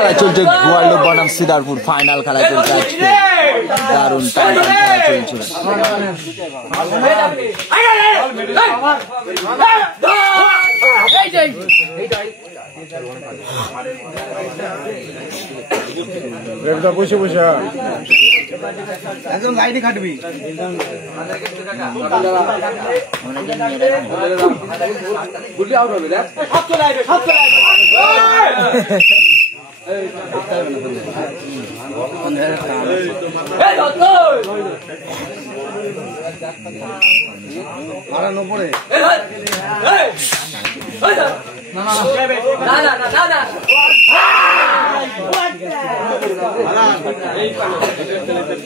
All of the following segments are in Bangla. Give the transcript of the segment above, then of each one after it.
খেলা চলছে গোয়াল্ড বনাম সিদারপুর ফাইনাল খেলা চলছে আজকে দারুণ খেলা চলছে বসে বসে একদম লাইটে খাটবি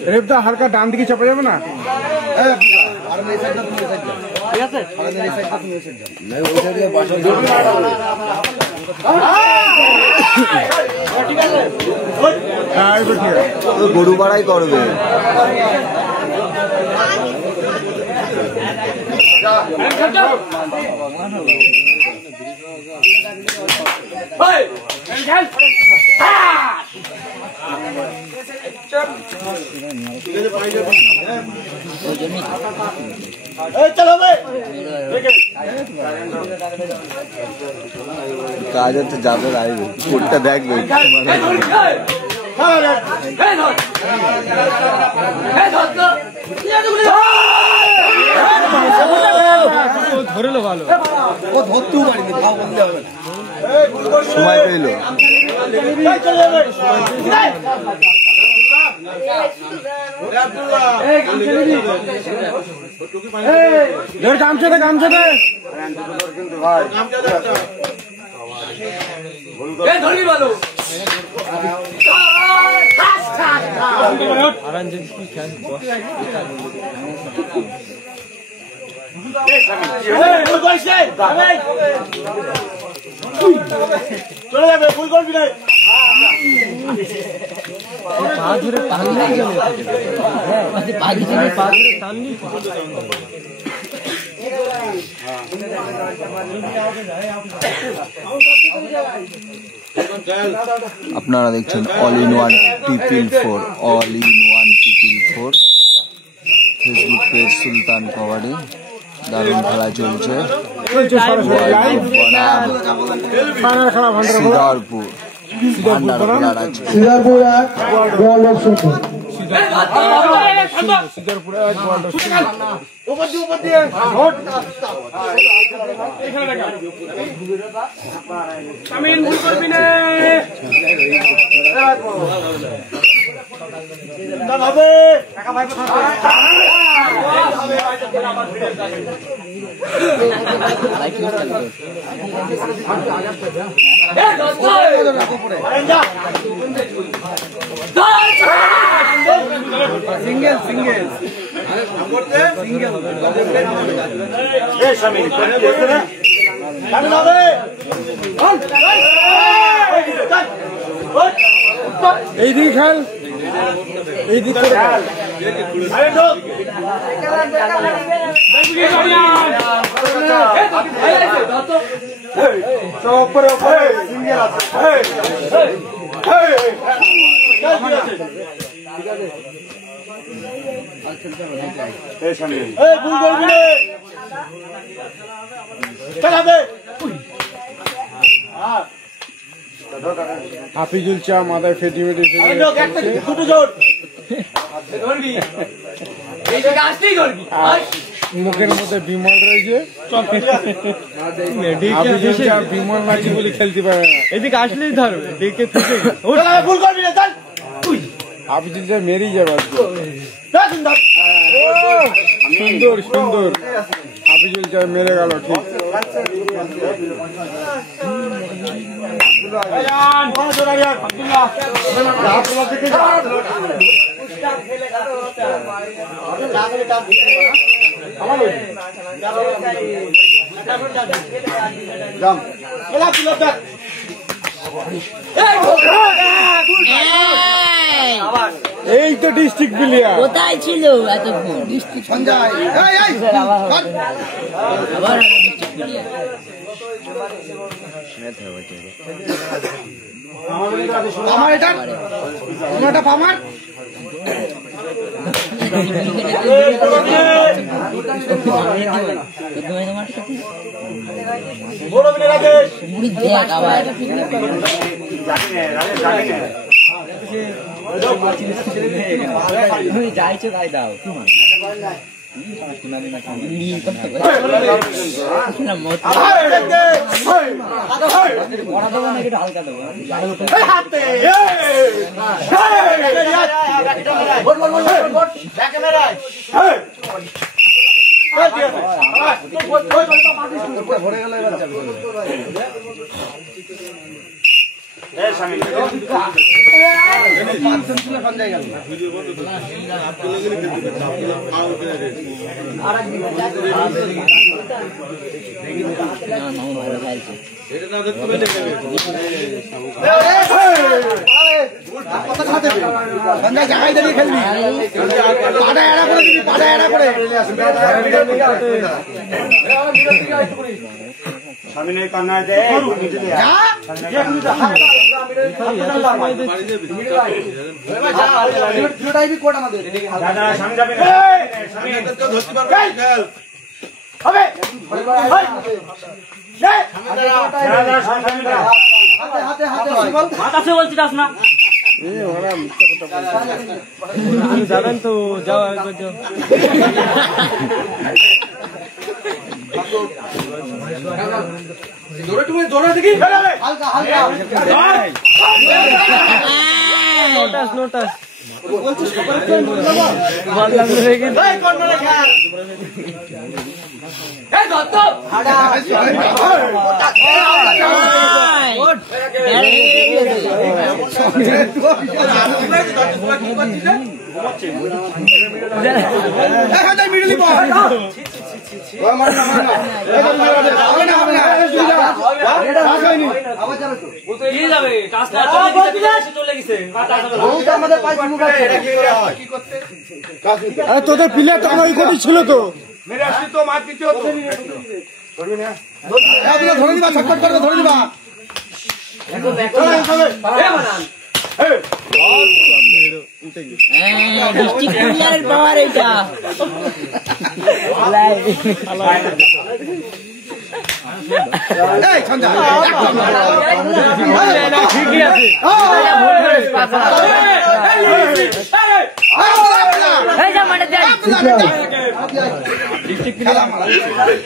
রেবদা হালকা ডান দিকে চাপা যাবে না গরু বাড়াই করবে কাজ হচ্ছে যাবে আসবে কোটটা দেখবে ধরলো ভালো ও ধরতেও পারিনি ভাব বলতে হবে না সময় পেল গামছাতে গামছাতে চলে যাবে ফুল করবি না পা ধরে টানলেই গেলে পা ধরে টানলেই আপনারা দেখছেন অল ইন ওয়ান টিপিল 4 অল ইন ওয়ান টিপিল 4 ফেসবুক পেজ সুলতান কবাডি দারুণ খেলা চলছে সিদারপুর সিঙ্গেল সিঙ্গেল এইদিকে খেল এইদিকে সিঙ্গেল হাফিজুল চা মাথায় ফেটি মেটে মুখের মধ্যে বিমল রয়েছে বিমল মাঝি বলে খেলতে পারে না এদিকে আসলেই ধরবে ডেকে থেকে হাফিজুল চা মেরেই যাবে সুন্দর সুন্দর হাফিজুল চা মেরে গেল ঠিক এই তো ডিস্ট্রিক্ট প্লেয়ার কোথায় ছিল এতক্ষণ ডিস্ট্রিক্ট সঞ্জয় আমার এটা এটা আমার যাইছো তাই দাও হালকা দেবো জায়গায় দাঁড়িয়ে খেলবি পাটা এড়া করে দিবি পাটা এড়া করে কোট আমাদের বলছি না যাবেন তো যাও একবার যাও দৌড়ে দেখি হালকা হালকা নোটাস তোদের প্লেয়ার তখন ওই কোটি ছিল তো ধরে দিবা ছটফট করে ধরে দিবা পাওয়ার এটা ঠিকই আছে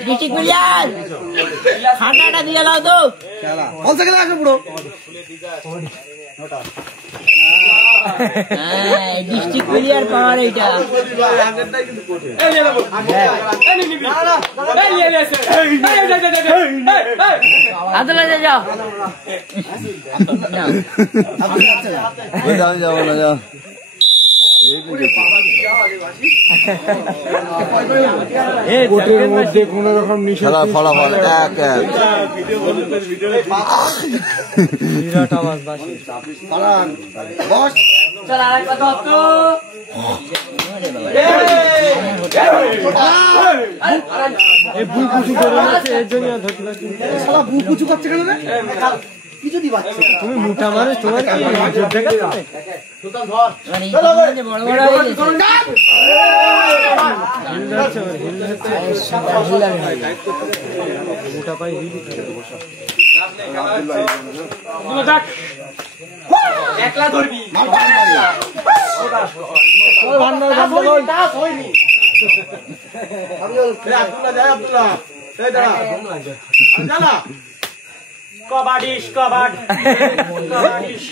ডিস্ট্রিক্ট প্লেয়ার ঠান্ডাটা দিয়ে দাও তো বলতে গেলে আসো পুরো ডিস্ট্রিক্ট প্লেয়ার পাওয়ার এইটা আদালতে যাও যাবো না যাও কোর্টের মধ্যে কোন রকম খেলার ফলাফল 1-1 বিরাট আওয়াজ বাসি চল আরেকটা ধরতো এই বুক কুচু করে আছে এর জন্য ধরতে লাগছে শালা বুক কুচু করছে কেন রে কিছু দি বাচ্চা তুমি মোটা মানুষ তোমার কি জোর দেখা সুলতান ধর মানে এই বড় বড় হয়ে গেছে মোটা পাই একলা ধরবি কবাডিশ কবাড কবাডিশ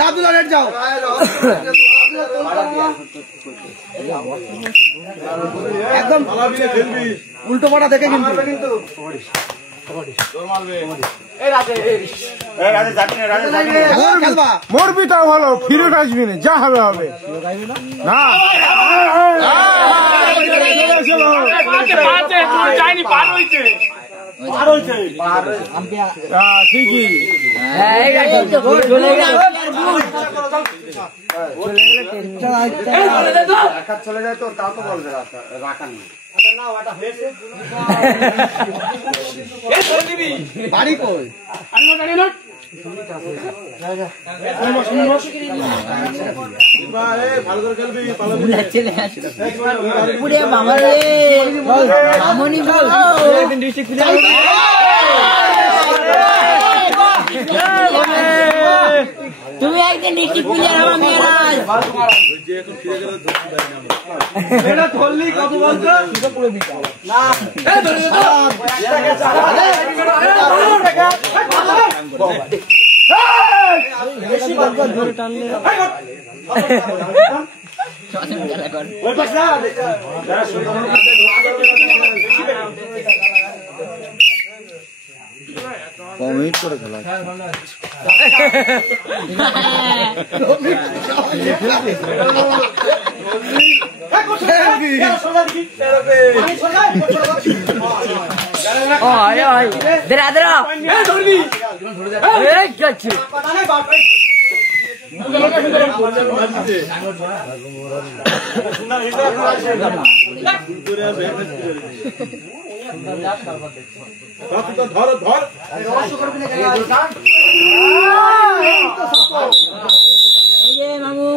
আব্দুল্লাহ রেড যাও একদম উল্টো পাটা দেখে কিন্তু মরবি তাও ভালো ফিরত আসবি না যা হবে হবে না ঠিকই চলে যায় তো তাও তো বলবে রাখা নেই বাড়ি কই ভালো করে খেলবি তুমি একদিন ডিস্ট্রিক্ট প্লেয়ার হবা মেয়েরাজ এটা ধরলি কত বলছো না বেশি ধরে টানলে কমিট করে খেলা ধর ধর মামু